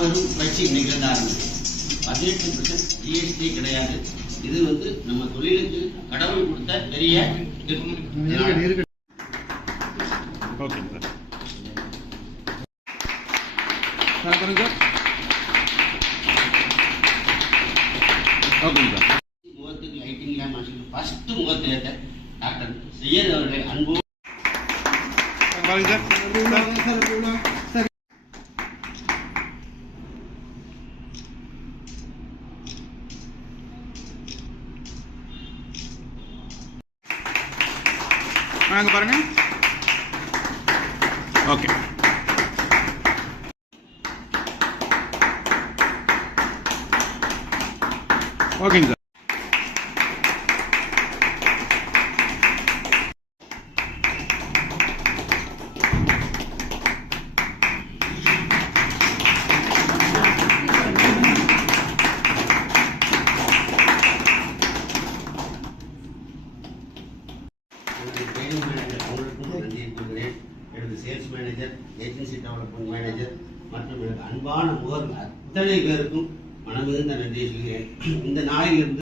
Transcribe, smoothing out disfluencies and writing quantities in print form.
மாபெரும் புரட்சி இன்னைக்கு இருந்து ஆரம்பிச்சு 18% ஜிஎஸ்டி கிடையாது. இது நம்ம தொழிலுக்கு கடவுள் கொடுத்த பெரிய முகத்துக்கு லைட்டிங்லாம் ஃபர்ஸ்ட் முகத்தை டாக்டர் செய்யர் அவர்கள் அன்பு பாருங்க. ஓகே, ஓகேங்க சார். எனது sales manager, agency development manager மற்றும் எனக்கு அன்பான முகர் அத்தனை பேருக்கும் மனமிகுந்த நன்றி சொல்கிறேன். இந்த நாளிலிருந்து